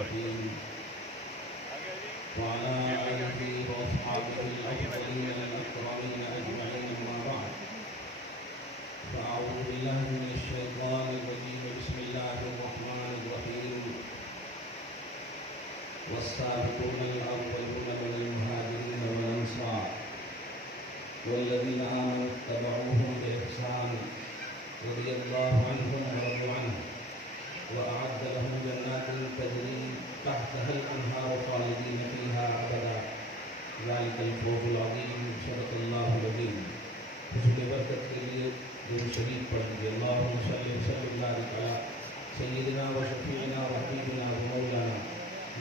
الرحيم وعلى آله وأصحابه الأفضلين الأكرمين أجمعين أما بعد فأعوذ بالله من الشيطان الرجيم بسم الله الرحمن الرحيم والسابقون الأولون من المهاجرين والأنصار والذين آمنوا اتبعوهم بإحسان رضي الله عنهم ورضوا عنه وأعد لهم جنات تجري تحتها الأنهار خالدين فيها أبدا ذلك الفوز العظيم صدق الله العظيم. حسن برکت کے لیے درود شریف پڑھ لیجیے. اللهم صل وسلم وبارك على سيدنا وشفيعنا وحبيبنا ومولانا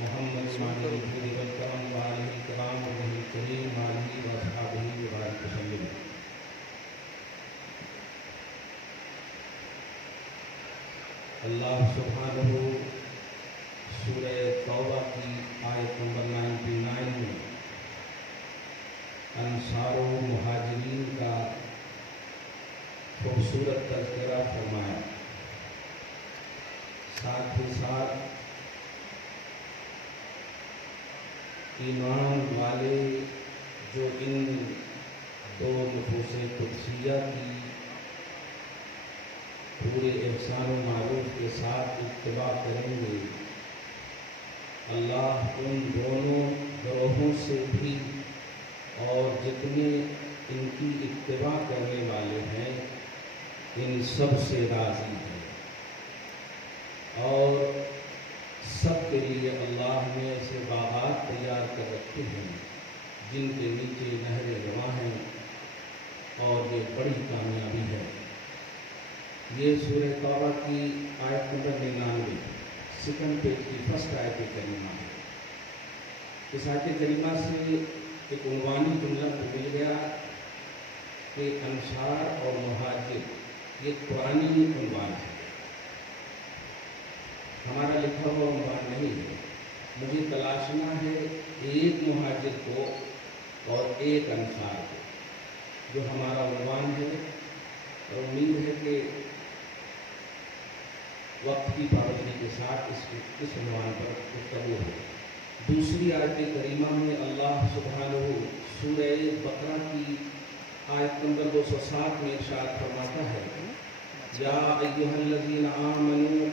محمد وعلى آله والكرام وآله الكرام وصحبه الكريم وآله وأصحابه وبارك وسلم. اللہ سبحانہ سورہ توبہ کی آیت نمبر 99 میں انصار و مہاجرین کا خوبصورت تذکرہ فرمایا. ساتھ ہی ساتھ ایمان والے جو ان دو نفوس قدسیہ کی پورے احسان و معروف کے ساتھ اتباع کریں گے، اللہ ان دونوں گروہوں سے بھی اور جتنے ان کی اتباع کرنے والے ہیں ان سب سے راضی ہے، اور سب کے لیے اللہ نے ایسے باغات تیار کر رکھے ہیں جن کے نیچے نہریں رواں ہیں، اور یہ بڑی کامیابی ہے. یہ سورہ توبہ کی آیت نمبر 99 سیکنڈ پیج کی فرسٹ آیت کریمہ ہے. اس آیت کریمہ سے ایک عنوانی جملہ مل گیا کہ انصار اور مہاجر یہ قرآنی عنوان ہے، ہمارا لکھا ہوا عنوان نہیں ہے. مجھے تلاشنا ہے ایک مہاجر کو اور ایک انصار کو، جو ہمارا عنوان ہے، اور امید ہے کہ وقت کی پابندی کے ساتھ اس عنوان پر گفتگو ہو. دوسری آیت کریمہ میں اللہ سبحانہ سورہ بقرہ کی آیت نمبر 207 میں ارشاد فرماتا ہے یا ایھا الذین آمنوا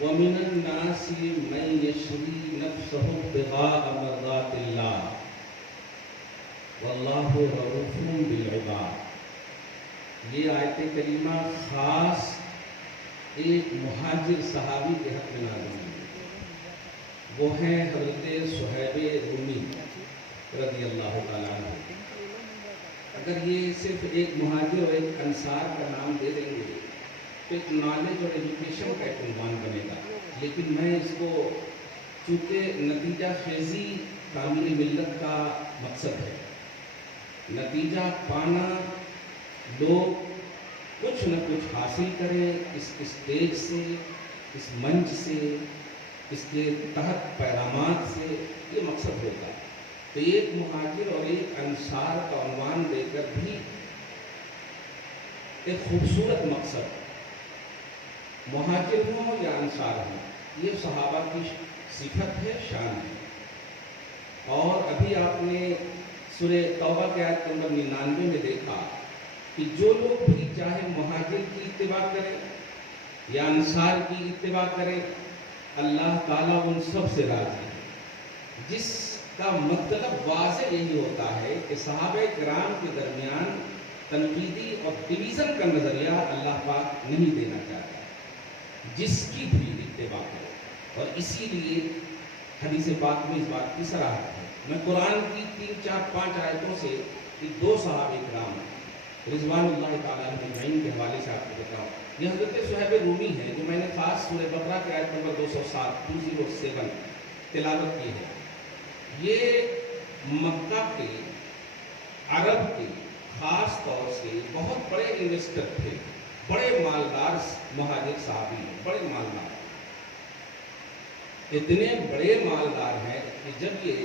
ومن الناس من یشری نفسہ ابتغاء مرضات اللہ واللہ رؤوف بالعباد. یہ آیت کریمہ خاص ایک مہاجر صحابی کے حق میں نازل ہوئی. وہ ہیں حضرت صہیب رومی رضی اللہ تعالیٰ عنہ. اگر یہ صرف ایک مہاجر اور ایک انصار کا نام دے دیں گے تو ایک نالج اور ایجوکیشن کا ایک عنوان بنے گا، لیکن میں اس کو چونکہ نتیجہ خیزی تعمیر ملت کا مقصد ہے، نتیجہ پانا، لوگ کچھ نہ کچھ حاصل کریں اس اسٹیج سے، اس منچ سے، اس کے تحت پیغامات سے، یہ مقصد ہوتا ہے. تو ایک مہاجر اور ایک انصار کا عنوان دے کر بھی ایک خوبصورت مقصد، مہاجر ہوں یا انصار ہوں، یہ صحابہ کی صفت ہے، شان ہے. اور ابھی آپ نے سورہ توبہ کے آیت نمبر 99 میں دیکھا کہ جو لوگ بھی چاہے مہاجر کی اتباع کریں یا انصار کی اتباع کریں، اللہ تعالیٰ ان سب سے راضی ہے. جس کا مطلب واضح یہی ہوتا ہے کہ صحابہ کرام کے درمیان تنقیدی اور ڈویژن کا نظریہ اللہ پاک نہیں دینا چاہتا، جس کی بھی اتباع کرے. اور اسی لیے حدیث پاک میں اس بات کی صراحت ہے. میں قرآن کی 3 4 5 آیتوں سے دو صحابہ کرام رضوان اللہ تعالیٰ اجمعین کے حوالے سے آپ کو بتاؤں. یہ حضرت صہیب رومی ہے جو میں نے خاص سورہ بقرہ کے آیت نمبر 207 تلاوت کی ہے. یہ مکہ کے عرب کے خاص طور سے بہت بڑے انویسٹر تھے، بڑے مالدار مہاجر صحابی ہیں، بڑے مالدار. اتنے بڑے مالدار ہیں کہ جب یہ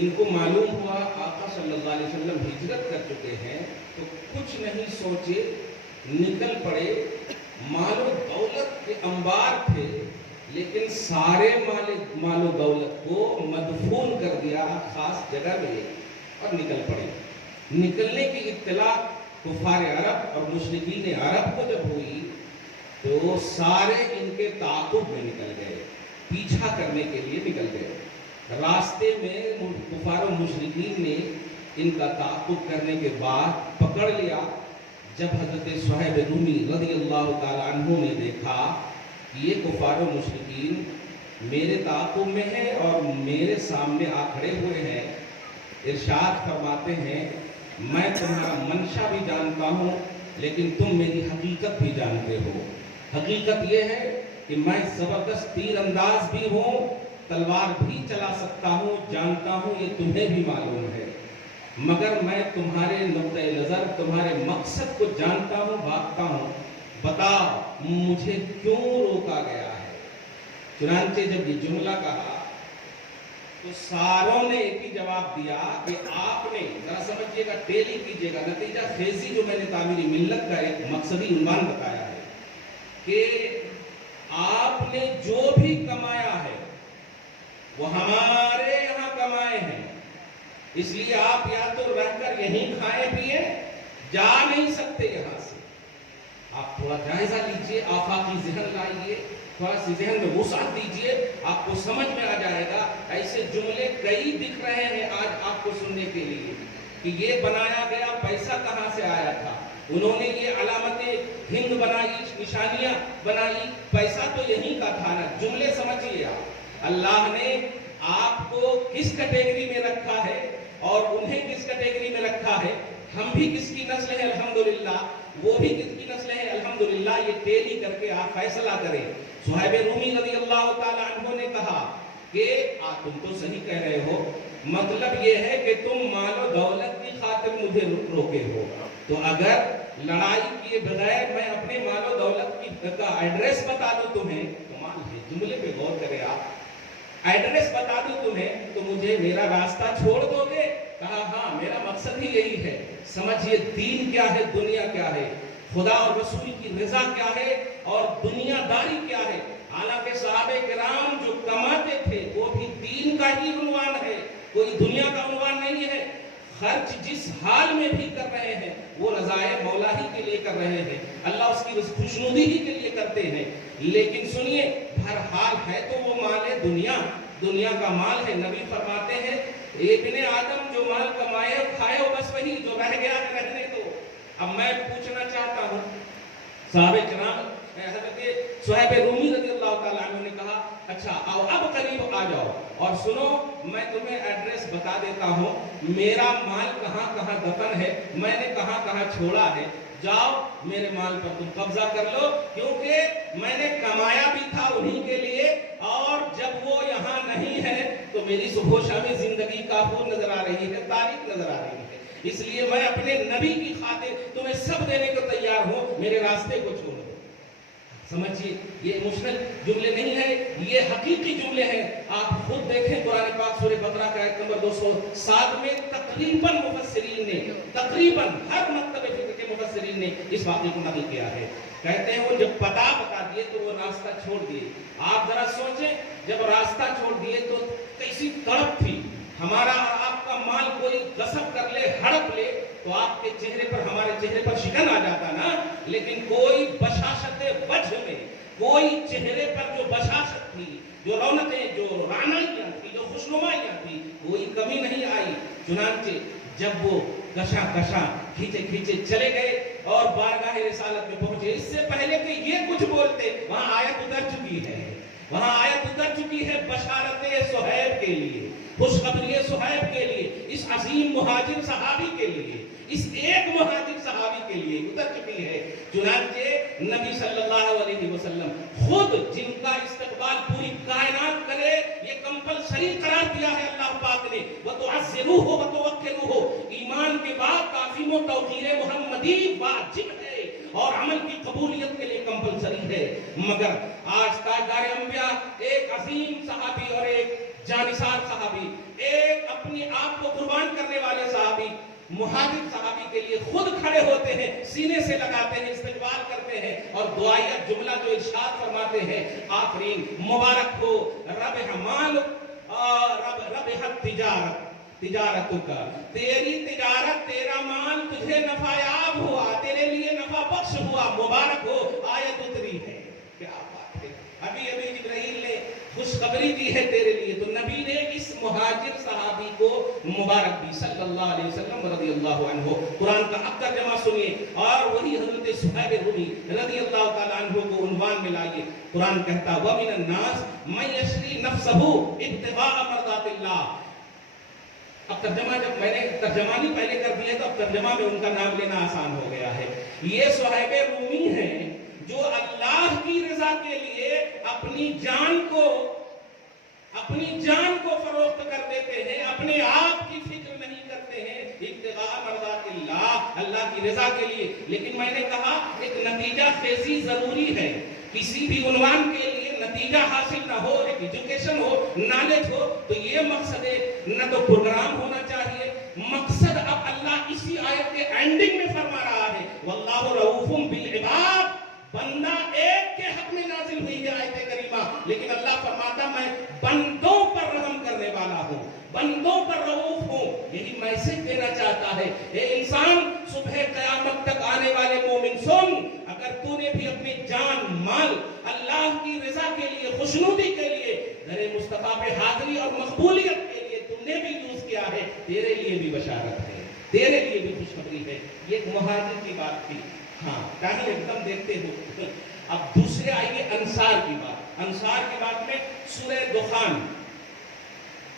ان کو معلوم ہوا آقا صلی اللہ علیہ وسلم ہجرت کر چکے ہیں تو کچھ نہیں سوچے، نکل پڑے، مال و دولت کے अंबार थे, लेकिन सारे मालो दौलत को मदफून कर दिया खास जगह में और निकल पड़े। निकलने की इत्तला कुफार अरब और मुशरिकीन अरब को जब हुई तो सारे इनके ताक़ुब में निकल गए, पीछा करने के लिए निकल गए। रास्ते में कुफार और मुशरिकीन ने इनका ताक़ुब करने के बाद पकड़ लिया। जब हज़रत सुहैब रूमी रज़ियल्लाहु ताला अन्हु ने देखा कि ये कुफार और मुशरिकीन मेरे ताक़ुब में है और मेरे सामने आ खड़े हुए हैं, इरशाद फरमाते हैं, मैं तुम्हारा मंशा भी जानता हूँ लेकिन तुम मेरी हकीकत भी जानते हो। हकीकत ये है कि मैं ज़बरदस्त तीर अंदाज भी हूँ, तलवार भी चला सकता हूँ, जानता हूँ, ये तुम्हें भी मालूम है, मगर मैं तुम्हारे नुक्ते नज़र, तुम्हारे मकसद को जानता हूँ, भागता हूँ, बताओ मुझे क्यों रोका गया है। चुनांचे जब ये जुमला कहा तो सारों ने एक ही जवाब दिया कि आपने, जरा समझिएगा, टेली कीजिएगा, नतीजा खेजी जो मैंने तामीरी मिल्लत का एक मकसदी उन्वान बताया है कि आपने जो भी कमाया है वो हमारे यहाँ कमाए हैं, इसलिए आप या तो रहकर यहीं खाएं पिए, जा नहीं सकते यहाँ से। आप थोड़ा जायजा लीजिए, आफाकी ज़हन लाइए, थोड़ा सी ज़हन में वुसाअत दीजिए, आपको समझ में आ जाएगा। ऐसे जुमले कई दिख रहे हैं आज आपको सुनने के लिए कि ये बनाया गया पैसा कहाँ से आया था, उन्होंने ये अलामतें हिंद बनाई, निशानियां बनाई, पैसा तो यहीं का था ना। जुमले समझिए आप, अल्लाह ने आपको किस कैटेगरी में रखा है और उन्हें किस कैटेगरी में रखा है। हम भी किसकी नस्ल है अल्हम्दुलिल्लाह, वो भी किसकी नस्ल है अल्हम्दुलिल्लाह, ये टेली करके आप फैसला करें। सुहैब रूमी रज़ियल्लाहु ताला अन्हु ने कहा कि तुम तो सही कह रहे हो, मतलब ये है कि तुम मालो दौलत की खातिर मुझे रोके हो, तो अगर लड़ाई किए बगैर मैं अपने मालो दौलत का एड्रेस बता दूं तुम्हें, कमाल है, जुमले पे गौर करें आप, एड्रेस बता दूं तुम्हें तो मुझे मेरा रास्ता छोड़ दोगे? कहा हाँ, मेरा मकसद ही यही है। समझिए दीन क्या है, दुनिया क्या है, खुदा और रसूल की रज़ा क्या है और दुनियादारी क्या है। हालांकि सहाबे किराम जो कमाते थे वो भी दीन का ही उन्वान है, कोई दुनिया का उन्वान नहीं है। खर्च जिस हाल में भी कर रहे हैं वो रज़ाए मौला ही के लिए कर रहे हैं, अल्लाह उसकी खुशनुदी ही के लिए करते हैं। लेकिन सुनिए, बहरहाल है तो वो माल है दुनिया, दुनिया का माल है। नबी फरमाते हैं, इब्ने आदम जो माल कमाए खाए हो, बस वही जो रह गया है रहने दो। अब मैं पूछना चाहता हूँ, साहबे किराम हज़रत सुहैब रूमी रज़ियल्लाहु ताला अन्हु ने कहा, अच्छा आओ अब करीब आ जाओ और सुनो, मैं तुम्हें एड्रेस बता देता हूँ, मेरा माल कहाँ कहाँ दफन है, मैंने कहाँ कहाँ छोड़ा है, जाओ मेरे माल पर तुम कब्जा कर लो, क्योंकि मैंने कमाया भी था उन्हीं के लिए और जब वो यहाँ नहीं है तो मेरी सुबह शामी जिंदगी काफूर नजर आ रही है, तारीख नजर आ रही है, इसलिए मैं अपने नबी की खातिर तुम्हें सब देने को तैयार हूँ, मेरे रास्ते को छोड़ दो। समझिए, ये इमोशनल जुमले नहीं है, ये हकीकी जुमले हैं। आप खुद देखें कुरान पाक सूरह बकरा का आयत नंबर 207 में तकरीबन मुफस्सिरीन ने, तकरीबन हर मकतबे फिक्र के मुफस्सिरीन ने इस वाक़े को नकल किया है। कहते हैं वो जब पता बता दिए तो वो रास्ता छोड़ दिए। आप जरा सोचें, जब रास्ता छोड़ दिए तो कैसी तड़प थी। हमारा और आपका माल कोई गसब कर ले, हड़प ले तो आपके चेहरे पर, हमारे चेहरे पर शिकन आ जाता ना, लेकिन कोई बशाशत वजह में, कोई चेहरे पर जो बशाशत थी, जो रौनकें, जो रानाइयां थी, जो खुशनुमाइयां थी, कोई कमी नहीं आई। चुनांचे जब वो कशा कशा खींचे खींचे चले गए और बारगाह रिसालत में पहुंचे, इससे पहले कि ये कुछ बोलते वहां आयत उतर चुकी है, वहां आयत उतर चुकी है बशारत सुहैब के लिए, खुशखबरी सुहैब के लिए, इस अजीम मुहाजिर सहाबी के लिए, इस एक मुहाजिर सहाबी के लिए उतर चुकी है। चुनांचे नबी सल्लल्लाहु अलैहि वसल्लम खुद, जिनका इस्तकबाल पूरी कायनात करे, ये कंपलसरी करार दिया है अल्लाह पाक ने, व तुअज़्ज़िरूहु व तुवक्किरूहु, ईमान के बाद ताज़ीम व तौक़ीर मुहम्मदी वाजिब है और अमल की कबूलियत के लिए कंपलसरी है। मगर आज ताजदार अंबिया, एक अजीम सहाबी और एक जानिसार सहाबी, एक अपने आप को कुर्बान करने वाले सहाबी, मुहाजिर सहाबी के लिए खुद खड़े होते हैं, सीने से लगाते हैं, इस्तकबाल करते हैं और दुआया जुमला जो इरशाद फरमाते हैं, आफरीन मुबारक हो रब माल रब तिजारत तिजारतुका, तेरी तिजारत तेरा माल तुझे नफायाब हुआ, तेरे लिए नफा बख्श हुआ, मुबारक हो। आयत उतरी है, क्या बात है। अभी अभी जिब्राइल ने खुशखबरी दी है तेरे लिए, तो नबी ने इस मुहाजिर सहाबी को मुबारक दी सल्लल्लाहु अलैहि वसल्लम रदियल्लाहु अन्हु। कुरान का अब तर्जुमा सुनिए और वही हजरत सुहैब रूमी रदियल्लाहु ताला अन्हु को उन्वान में लाइए। कुरान कहता व मिनन नास मन यशरी नफ्सहु इब्तिगा मरदातिल्लाह। अब तर्जमा, जब मैंने तर्जमा नहीं पहले कर दिया तो अब तर्जमा में उनका नाम लेना आसान हो गया है। ये सुहैब रूमी हैं जो अल्लाह की रजा के लिए अपनी जान को फरोख्त कर देते हैं, अपने आप की फिक्र नहीं करते हैं, इब्तिगा मरदातिल्लाह, अल्लाह की रजा के लिए। लेकिन मैंने कहा एक नतीजा फेजी जरूरी है। किसी भी उन्वान के लिए नतीजा हासिल ना हो, एक एजुकेशन हो, नॉलेज हो, तो ये मकसद न तो प्रोग्राम होना चाहिए, मकसद अब अल्लाह इसी आयत के एंडिंग में फरमा रहा है वल्लाहु रऊफुम बिल इबाद। बंदा एक के हक में नाजिल हुई है आयत करीमा, लेकिन अल्लाह फरमाता मैं बंदों पर रहम करने वाला हूँ, बंदों पर रऊफ हूँ। यही मैसेज देना चाहता है। ए इंसान, सुबह कयामत तक आने वाले मोमिन सुन, अगर तूने भी अपनी जान माल अल्लाह की रजा के लिए, खुशनुदी के लिए, दरे मुस्तफा पे हाजिरी और मकबूलियत के लिए तुमने भी यूज किया है, तेरे लिए भी बशारत है, तेरे लिए भी खुशखबरी है। ये एक मुहाजिर की बात थी। हाँ, कहीं एकदम देखते हो। अब दूसरे आइए अंसार की बात। अंसार की बात में सूरह दुखान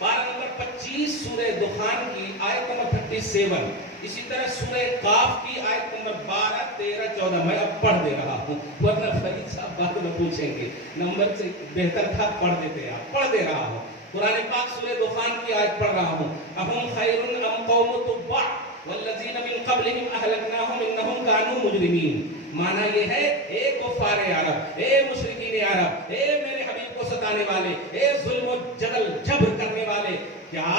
पारा नंबर 25, सूरह दुखान की आयत नंबर 37, इसी तरह सूरह काफ की आयत नंबर 12, 13, 14 मैं अब पढ़ दे रहा हूँ, वरना फरीद साहब बाद में पूछेंगे, नंबर से बेहतर था पढ़ देते आप। पढ़ दे रहा हूँ कुरान पाक सूरह दुखान की आयत पढ़ रहा हूँ। अहुम खैरुन अम कौम तुब्बा वल्लज़ीना मिन क़ब्लिहिम अहलकनाहुम इन्नहुम कानू मुजरिमीन। माना ये है, ए कुफ़ारे अरब, ए मुशरिकीन अरब, ए मेरे हबीब को सताने वाले, ए जुल्म जदल जबर करने वाले, क्या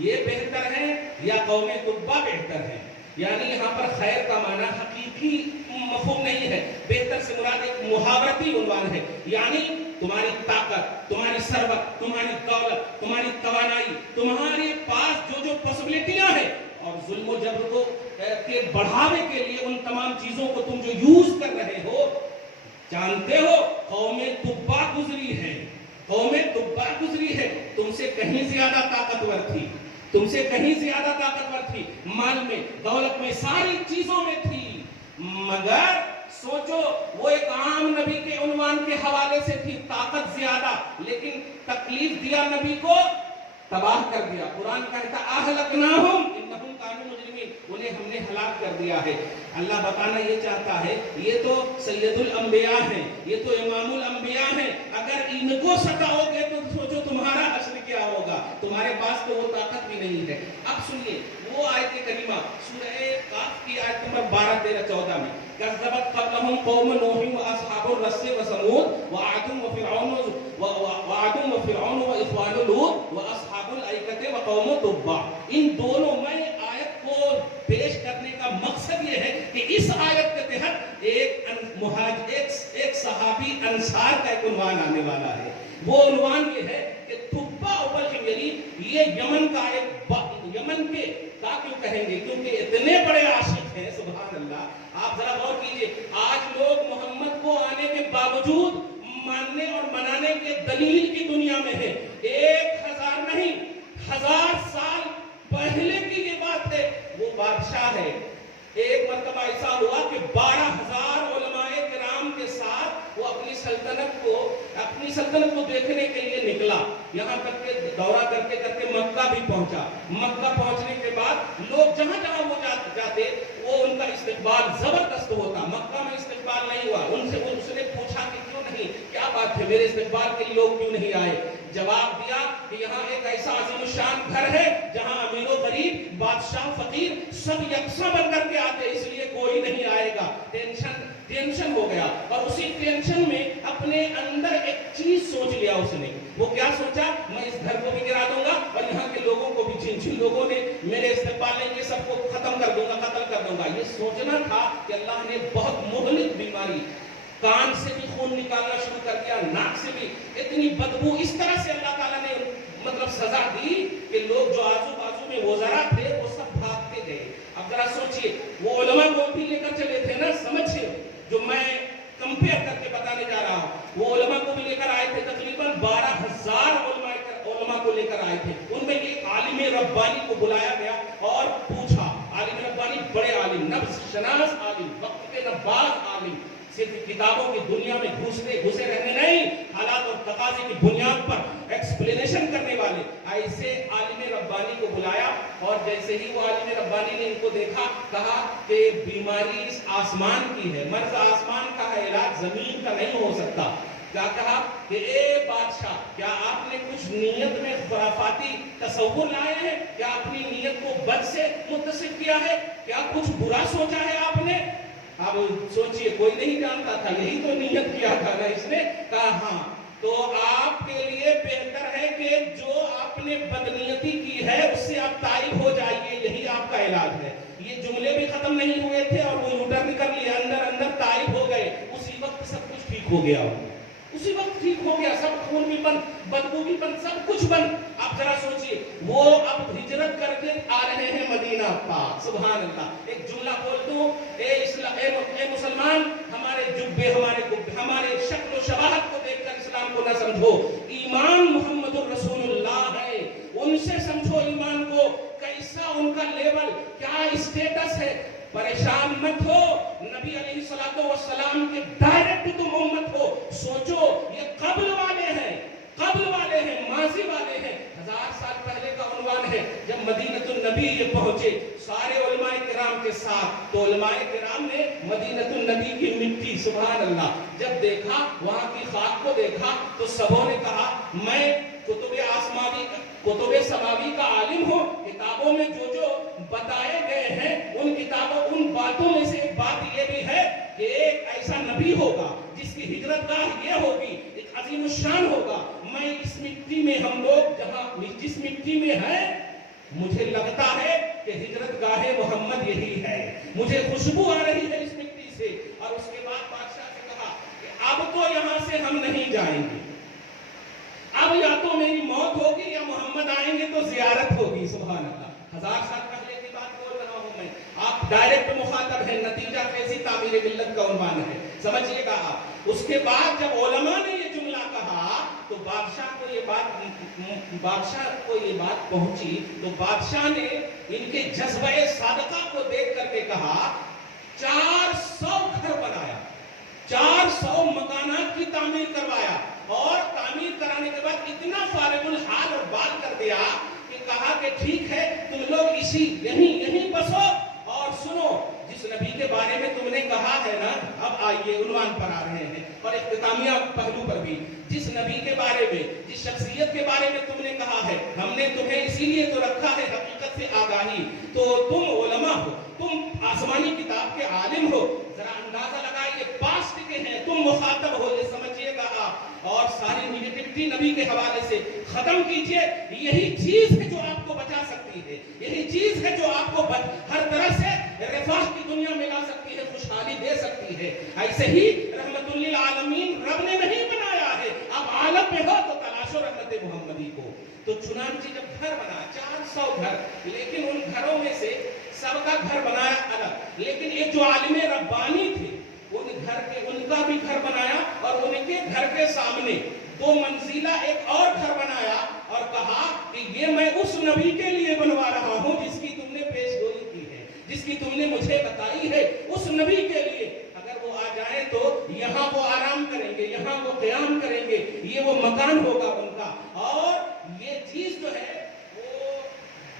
ये बेहतर है या कौमे तुब्बा बेहतर है? यानी यहाँ पर खैर का माना हकीकी मफहूम नहीं है, बेहतर से मुराद एक मुहावरती उन्वान है। यानी तुम्हारी ताकत, तुम्हारी सरवत, तुम्हारी दौलत, तुम्हारी तवानाई, तुम्हारे पास जो जो पॉसिबिलिटियां हैं और जुल्म जबर को के बढ़ावे के लिए उन तमाम चीजों को तुम जो यूज कर रहे हो, जानते हो कौमे तुब्बा गुजरी है, कौमे तुब्बा गुजरी है, तुमसे कहीं ज्यादा ताकतवर थी, तुमसे कहीं ज्यादा ताकतवर थी, माल में, दौलत में, सारी चीजों में थी, मगर सोचो वो एक आम नबी के उन्वान के हवाले से थी, ताकत ज्यादा, लेकिन तकलीफ दिया नबी को, तबाह कर दिया। कुरान कहता अहलकनाहुम इन्नहुम कानू मुजरिमीन, उन्हें हमने हलाक कर दिया है। अल्लाह बताना ये चाहता है, ये तो सैयदुल अंबिया हैं, ये तो इमामुल अंबिया हैं, अगर इनको सताओगे तो सोचो तुम्हारा असर क्या होगा, तुम्हारे पास तो वो ताकत भी नहीं है। अब सुनिए वो आयत करीमा सूरह काफ की आयत नंबर 12, 13, 14 में कज़्ज़बत क़ब्लहुम कौम नूह व अस्हाबुर रस्स व समूद व आदम व फिरऔन व इख्वानु लूत व अस्हाबुल ऐकते व कौम तुब्बा। इन दोनों में आयत को पेश करने का मकसद ये है कि इस आयत के तहत एक सहाबी अंसार का एक उन्वान आने वाला है। वो उन्वान ये है कि तुब्बा उबल हिमयरी, ये यमन का एक, यमन के का क्यों कहेंगे, क्योंकि इतने बड़े आशिक हैं, सुभान अल्लाह। आप जरा गौर कीजिए, आज लोग मोहम्मद को आने के बावजूद मानने और मनाने के दलील की दुनिया में है। 1000 नहीं, 1000 साल पहले की ये बात है। वो बादशाह है, एक मर्तबा ऐसा हुआ कि 12,000 उलमाए किराम के साथ वो अपनी सल्तनत को देखने के लिए निकला। यहाँ तक के दौरा करते करते मक्का भी पहुंचा। मक्का पहुंचने के बाद लोग जहां जहां वो जाते वो उनका इस्तकबाल जबरदस्त होता। मक्का में इस्तकबाल नहीं हुआ। उसने पूछा कि क्यों नहीं, क्या बात है, मेरे इस्तकबाल के लिए लोग क्यों नहीं आए? जवाब दिया कि यहाँ एक ऐसा अज़ीमुश्शान घर है जहाँ अमीर और गरीब, बादशाह, फकीर सब यकसा बनकर के आते, इसलिए कोई नहीं आएगा। टेंशन हो गया और उसी टेंशन में अपने अंदर एक चीज सोच लिया उसने। वो क्या सोचा, मैं इस घर को भी गिरा दूंगा और यहाँ के लोगों को भी, जिन जिन लोगों ने मेरे इस्तेमाल नहीं, सबको बनूंगा। ये सोचना था कि अल्लाह ने बहुत मोहलिक बीमारी, कान से भी खून निकालना शुरू कर दिया, नाक से भी इतनी बदबू, इस तरह से अल्लाह ताला ने मतलब सजा दी कि लोग जो आजू बाजू में वज़रा थे वो सब भागते गए। अब जरा सोचिए, वो उलमा को भी लेकर चले थे ना, समझिए जो मैं कंपेयर करके बताने जा रहा हूँ, वो उलमा को भी लेकर आए थे, तकरीबन 12,000 उलमा को लेकर आए थे। उनमें एक आलिम रब्बानी को बुलाया गया और पूछा, आलिम रब्बानी बड़े आलिम, नफ्स शनास आलिम, वक्त के नब्बाज आलिम, सिर्फ किताबों की दुनिया में घुसे रहने नहीं, हालात और तकाज़े की बुनियाद पर एक्सप्लेनेशन करने वाले ऐसे आलिम रब्बानी को बुलाया। और जैसे ही वो आलिम रब्बानी ने इनको देखा, कहा कि बीमारी इस आसमान की है, मर्ज आसमान का है, इलाज जमीन का नहीं हो सकता। क्या कहा कि ए बादशाह, क्या आपने कुछ नीयत में खुराफाती तसव्वुर लाए हैं? क्या अपनी नीयत को बद से मुत्तसिफ किया है? क्या कुछ बुरा सोचा है आपने? अब सोचिए, कोई नहीं जानता था, यही तो नियत किया था ना इसने। कहा हाँ, तो आपके लिए बेहतर है कि जो आपने बदनीयती की है उससे आप ताइब हो जाइए, यही आपका इलाज है। ये जुमले भी खत्म नहीं हुए थे और वो यूटर्न कर लिया, अंदर अंदर ताइब हो गए। उसी वक्त सब कुछ ठीक हो गया, उसी वक्त ठीक हो गया, सब खून भी बंद, बदबू भी बंद, सब कुछ बंद। आप जरा सोचिए, वो अब हिजरत करके आ रहे हैं मदीना पाक, सुभान अल्लाह। एक जुमला बोल दूं, ए मुसलमान, हमारे जुब्बे, हमारे गुब्बे, हमारे शक्ल शबाहत को देखकर इस्लाम को न समझो, ईमान मुहम्मदुर रसूलुल्लाह है, उनसे समझो ईमान को, कैसा उनका लेवल, क्या स्टेटस है। परेशान मत हो, नबी अलैहिस्सलातु वस्सलाम के डायरेक्ट तुम उम्मत हो। सोचो, ये कब्ल वाले हैं, माजी वाले हैं। 1000 साल पहले का उन्वान है, जब मदीनतुन नबी ये पहुंचे सारे उलमाए किराम के साथ, तो उलमाए किराम ने मदीनतुन नबी की मिट्टी, सुभान अल्लाह, जब देखा, वहां की खाक को देखा, तो सबों ने कहा, मैं कुतुबे समावी का आलिम हूँ, किताबों में जो जो बताए गए हैं उन किताबों, उन बातों में से एक बात ये भी है कि एक ऐसा नबी होगा जिसकी हिजरतगाह ये होगी, एक अजीम शान होगा। मैं इस मिट्टी में, हम लोग जहाँ जिस मिट्टी में है, मुझे लगता है कि हिजरतगाह मोहम्मद यही है, मुझे खुशबू आ रही है इस मिट्टी से। और उसके बाद बादशाह से कहा कि अब तो यहाँ से हम नहीं जाएंगे, अब या तो मेरी मौत होगी या मोहम्मद आएंगे तो जियारत होगी, सुभान अल्लाह। 1000 साल पहले की बात बोल रहा हूं मैं, आप डायरेक्ट मुखातब है, नतीजा कैसी तामीर मिल्लत का उन्वान है, समझिएगा आप। उसके बाद जब उलमा ने ये जुमला कहा, तो बादशाह को ये बात पहुंची, तो बादशाह ने इनके जज्बे सादका को देख करके कहा, 400 घर बनाया, 400 मकानात की तामीर करवाया, और तामीर कराने के बाद इतना फारिगुल हाल और बाल कर दिया कि कहा कि ठीक है, तुम लोग यहीं बसो और सुनो, जिस नबी के बारे में तुमने कहा है ना, अब आइए उन्वान पर आ रहे हैं, और इख्तितामिया पहलू पर भी, जिस नबी के बारे में, जिस शख्सियत के बारे में तुमने कहा है, हमने तुम्हें इसीलिए तो रखा है हकीकत से आगाही, तो तुम उलमा हो, तुम आसमानी किताब के आलिम हो, जरा अंदाजा लगाइए, पास्ट के हैं, तुम मुखातब हो, ये समझिएगा आप। और सारी निगेटिविटी नबी के हवाले से खत्म कीजिए, यही चीज है जो आपको बचा सकती है, यही चीज है जो आपको हर तरह से रिफाह की दुनिया में ला सकती है, खुशहाली दे सकती है। ऐसे ही रहमतुल लिल आलमीन रब ने नहीं बनाया है, अब आलम में हो तो तलाशो रहमत मुहम्मदी को। तो चुनांची जब घर बना, 400 घर, लेकिन उन घरों में से सबका घर बनाया अलग, लेकिन एक जो आलिम रब्बानी थे, उनका भी घर बनाया, और उनके घर के सामने 2 मंजिला एक और घर बनाया, और कहा कि ये मैं उस नबी के लिए बनवा रहा हूं जिसकी तुमने पेशगोई की है, जिसकी तुमने मुझे बताई है, उस नबी के लिए अगर वो आ जाए तो यहाँ वो आराम करेंगे, यहाँ वो क़याम करेंगे, ये वो मकान होगा उनका। और ये चीज जो है वो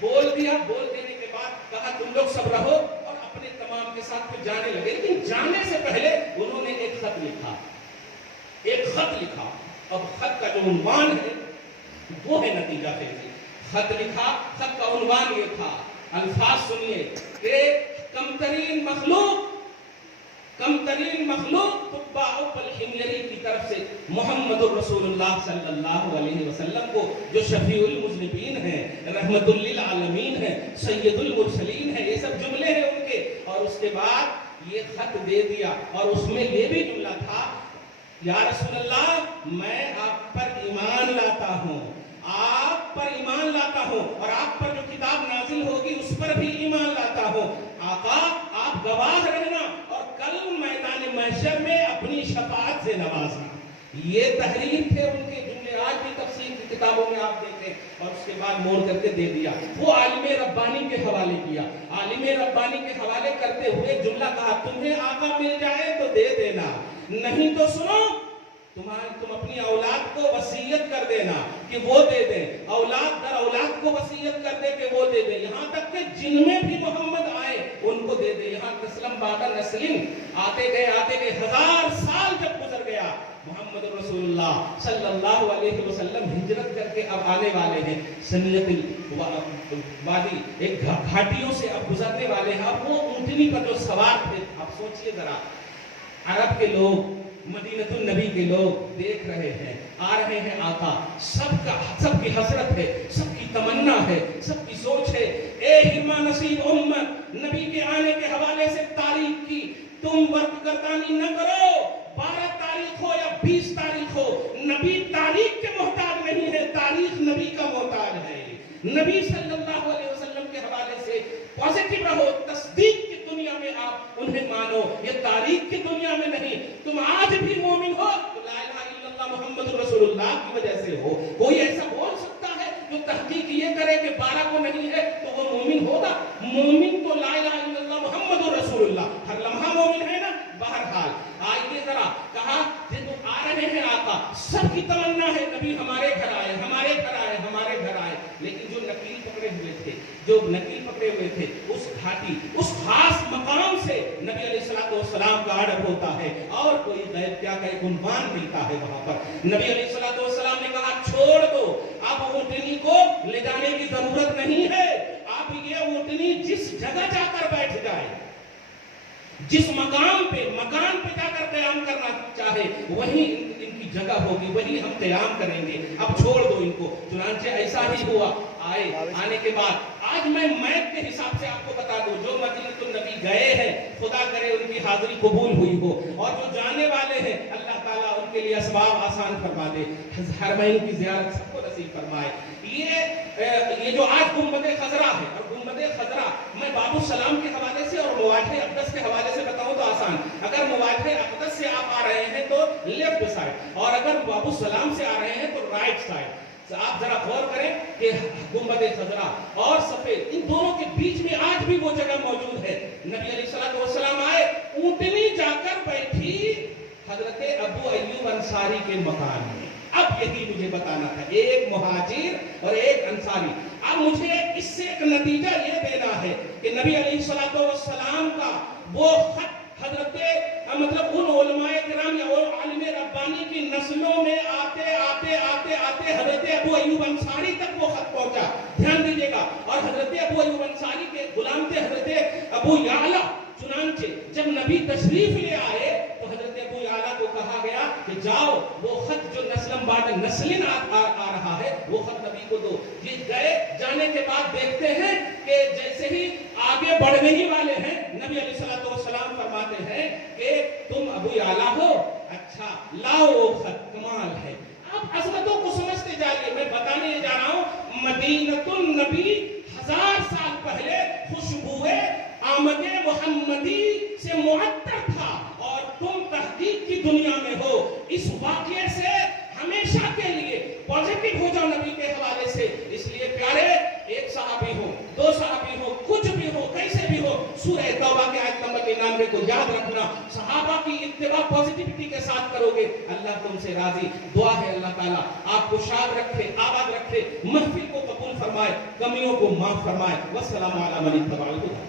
बोल दिया, बोल देने के बाद कहा तुम लोग सब रहो, और अपने तमाम के साथ फिर जाने लगे। लेकिन जाने से पहले उन्होंने एक खत लिखा, अब खत का जो उन्वान है वो है नतीजा फेज़ी। खत लिखा, खत का उन्वान ये था, अल्फाज सुनिए कि कमतरीन मखलूक कम तरीन मखलूक तुब्बाउ अल हिमयरी की तरफ से मोहम्मद रसूल सल्लल्लाहु अलैहि वसल्लम को, जो शफीउल मुज़निबीन हैं, रहमतुल लिल आलमीन हैं, सैयदुल मुरसलीन हैं, ये सब जुमले हैं उनके। और उसके बाद ये खत दे दिया और उसमें ये भी जुमला था, या रसूल अल्लाह, मैं आप पर ईमान लाता हूँ, आप पर ईमान लाता हूँ और आप पर जो किताब नाजिल होगी उस पर भी ईमान लाता हूँ। आका, आप गवाह रहना और कल मैदान महशर में अपनी शफाअत से नवाजना। ये तहरीर थे उनके जुमले, आज भी तफसीर की किताबों में आप देखें। और उसके बाद मोड़ करके दे दिया, वो आलिम रब्बानी के हवाले किया। आलिम रब्बानी के हवाले करते हुए जुमला कहा, तुम्हें आका मिल जाए तो दे देना, नहीं तो सुनो, तुम अपनी औलाद को वसीयत कर देना कि वो दे दे, औलाद दर औलाद को वसीयत कर दे कि वो दे दे, यहाँ तक कि जिनमें भी मोहम्मद आए उनको दे दे। यहाँ नस्लम बादा नस्लिन आते गए 1000 साल जब गुजर गया, मोहम्मद रसूलुल्लाह सल्लल्लाहु अलैहि वसल्लम हिजरत करके अब आने वाले हैं, सनियतुल वादी, एक घाटियों से अब गुजरने वाले हैं। अब वो ऊंटनी पर जो सवार थे, आप सोचिए जरा, अरब के लोग, मदीनतुल नबी के लोग देख रहे हैं, आ रहे हैं आका, सबकी हसरत है, सबकी तमन्ना है, सबकी सोच है, ए हिमा नसीब उम्मत, नबी के आने के हवाले से तारीख की तुम वक्त गर्दानी न करो, 12 तारीख हो या 20 तारीख हो, नबी तारीख के मोहताज नहीं है, तारीख नबी का मोहताज है। नबी सल्लल्लाहु अलैहि वसल्लम के हवाले से पॉजिटिव रहो, तस्दीक की दुनिया में आप उन्हें मानो, ये तारीख की दुनिया में नहीं। तुम आज भी मोमिन हो तो ला इलाहा इल्लल्लाह मुहम्मदुर रसूलुल्लाह की वजह से हो। कोई ऐसा बोल सकता है जो तहकीक ये करे कि 12 को नहीं है तो वो मोमिन होगा? मोमिन तो ला इलाहा इल्लल्लाह मुहम्मदुर रसूलुल्लाह हर लम्हा मोमिन है ना। बहरहाल आइए जरा, कहा आ रहे हैं आका, सबकी तमन्ना है नबी हमारे घर आए, हमारे घर आए, हमारे घर आए। लेकिन जो नकील पकड़े हुए थे, जो नकील पकड़े हुए थे, उस घाटी, उस खास मकाम से नबी अलैहिस्सलातु वस्सलाम का आडर होता है और कोई गैर क्या का एक उन्वान मिलता है वहां पर। नबी अलैहिस्सलातु वस्सलाम ने कहा, छोड़ दो, अब ऊंटनी को ले जाने की जरूरत नहीं है, अब ये ऊंटनी जिस जगह जाकर बैठ जाए, जिस मकान पे जाकर क़याम करना चाहे, वही इनकी जगह होगी, वही हम क़याम करेंगे, अब छोड़ दो इनको। चुनांचे ऐसा ही हुआ। आने के बाद आज मैं मैप के हिसाब से आपको बता दूं, जो मदीनतुल नबी गए हैं, खुदा करे उनकी हाजिरी कबूल हुई हो, और जो जाने वाले हैं अल्लाह ताला उनके लिए असबाब आसान फरमा दे, हरमैन की ज़ियारत सबको नसीब फरमाए। ये जो आज गुंबद खजरा है, और गुंबद खजरा मैं बाबू सलाम के हवाले से और मवाक़े अक़दस के हवाले से बताऊं तो आसान। अगर मवाक़े अक़दस से आप आ रहे हैं तो लेफ्ट साइड, और अगर बाबू सलाम से आ रहे हैं तो राइट साइड। आप जरा गौर करें कि गुंबद खजरा और सफेद, इन दोनों के बीच में आज भी वो जगह मौजूद है। नबी अलैहिस्सलातु वस्सलाम आए, ऊंटनी जाकर बैठी हजरत अबू अय्यूब अंसारी के मकान में। अब यही मुझे बताना था, एक मुहाजिर और एक अंसारी। अब मुझे इससे एक नतीजा ये देना है कि नबी अलैहिस्सलातु वस्सलाम का वो खत हजरत मतलब उन उलमाए किराम या आलिम रब्बानी की नस्लों में आते आते आते आते हजरत अबू अय्यूब अंसारी तक वो खत पहुंचा। ध्यान दीजिएगा। और हजरत अबू अय्यूब अंसारी के गुलाम थे हजरत अबू याला। चुनांचे जब नबी तशरीफ ले आए तो हजरत अबू याला को कहा गया कि जाओ वो खत जो नस्लम बाद नस्लिन आ रहा है वो खत नबी को दो। ये गए, जाने के बाद देखते हैं कि जैसे ही आगे बढ़ने ही वाले हैं, नबी अलैहिस्सलातु वस्सलाम फरमाते हैं कि तुम अबू याला हो, अच्छा लाओ वो खत, कमाल है। आप अजमतों को समझते जाइए। मैं बताने जा रहा हूँ, मदीनतुल नबी 1000 साल पहले खुशबुए आमदे मुहम्मदी से मुअत्तर था, और तुम तहकीक की दुनिया में हो। इस वाक़ये से हमेशा के लिए पॉजिटिव हो जाओ नबी के हवाले से। इसलिए प्यारे, एक सहाबी हो, 2 सहाबी हो, कुछ भी हो, कैसे भी हो, सूरह तौबा के आयत नंबर 99 को याद रखना। सहाबा की इत्तिबा पॉजिटिविटी के साथ करोगे, अल्लाह तुमसे राजी। दुआ है अल्लाह ताला आपको शाद रखे, आबाद रखे, महफिल को कबूल फरमाए, कमियों को माफ फरमाए। वस्सलामु अला मन इत्तबअल हुदा।